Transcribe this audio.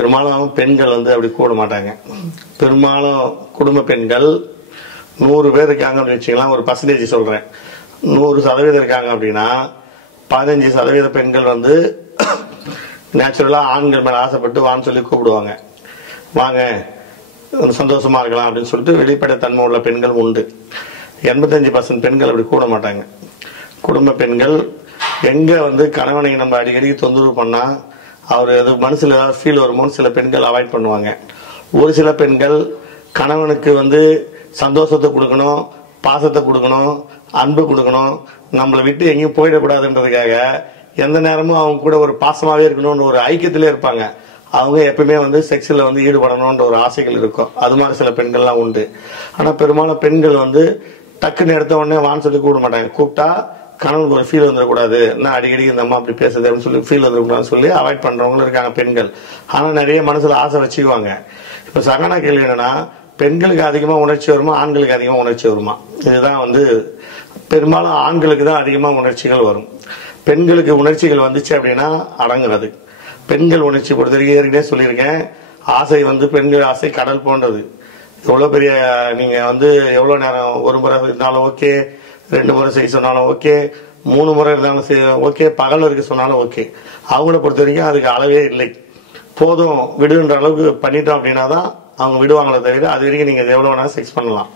பெரும்பாலும் பெண்கள் அப்படி கூட மாட்டாங்க. பெரும்பாலும் குடும்ப பெண்கள் 100 பேர் இருக்காங்க அப்படின்னு வச்சுக்கலாம். ஒரு பர்சன்டேஜ் சொல்றேன். 100% இருக்காங்க அப்படின்னா 15% பெண்கள் நேச்சுரலா ஆண்கள் மேல ஆசைப்பட்டு வான்னு சொல்லி கூப்பிடுவாங்க. வாங்க சந்தோஷமா இருக்கலாம் அப்படின்னு சொல்லிட்டு வெளிப்படைத்தன்மை உள்ள பெண்கள் உண்டு. 85% பெண்கள் அப்படி கூட மாட்டாங்க. குடும்ப பெண்கள் எங்க கணவனை நம்ம அடிக்கடி தொந்தரவு பண்ணா அவர் அது மனசுல ஏதாவது ஃபீல் வருமோன்னு சில பெண்கள் அவாய்ட் பண்ணுவாங்க. ஒரு சில பெண்கள் கணவனுக்கு சந்தோஷத்தை கொடுக்கணும், பாசத்தை கொடுக்கணும், அன்பு கொடுக்கணும், நம்மளை விட்டு எங்கேயும் போயிடக்கூடாதுன்றதுக்காக எந்த நேரமும் அவங்க கூட ஒரு பாசமாவே இருக்கணும்னு ஒரு ஐக்கியத்திலே இருப்பாங்க. அவங்க எப்பவுமே செக்ஸ்ல ஈடுபடணும்ன்ற ஒரு ஆசைகள் இருக்கும். அது மாதிரி சில பெண்கள்லாம் உண்டு. ஆனா பெரும்பாலும் பெண்கள் டக்குன்னு எடுத்த உடனே வான்னு சொல்லி கூப்பிட மாட்டாங்க. கூப்பிட்டா கணவனுக்கு ஒரு ஃபீல் வந்துடக்கூடாது, நான் அடிக்கடி இந்த அம்மா அப்படி பேசுது அப்படின்னு சொல்லி ஃபீல் வந்துடக்கூடாதுன்னு சொல்லி அவாய்ட் பண்றவங்களும் இருக்காங்க பெண்கள். ஆனா நிறைய மனசுல ஆசை வச்சுக்குவாங்க. இப்ப சகனா கேள்வி என்னன்னா, பெண்களுக்கு அதிகமா உணர்ச்சி வருமா, ஆண்களுக்கு அதிகமா உணர்ச்சி வருமா? இதுதான் பெரும்பாலும் ஆண்களுக்கு தான் அதிகமா உணர்ச்சிகள் வரும். பெண்களுக்கு உணர்ச்சிகள் வந்துச்சு அப்படின்னா அடங்குறது. பெண்கள் உணர்ச்சி பொறுத்த வரைக்கும் ஏற்கனவே சொல்லியிருக்கேன். ஆசை பெண்கள் ஆசை கடல் போன்றது. எவ்வளவு பெரிய நீங்க எவ்வளவு நேரம் ஒரு முறை இருந்தாலும் ஓகே, 2 முறை செய்ய சொன்னாலும் ஓகே, 3 முறை இருந்தாலும் ஓகே, பகல் இருக்க சொன்னாலும் ஓகே. அவங்கள பொறுத்த வரைக்கும் அதுக்கு அளவே இல்லை. போதும் விடுன்ற அளவுக்கு பண்ணிட்டோம் அப்படின்னா தான் அவங்க விடுவாங்களே தவிர அது வரைக்கும் நீங்க எவ்வளவு வேணாலும் செக்ஸ் பண்ணலாம்.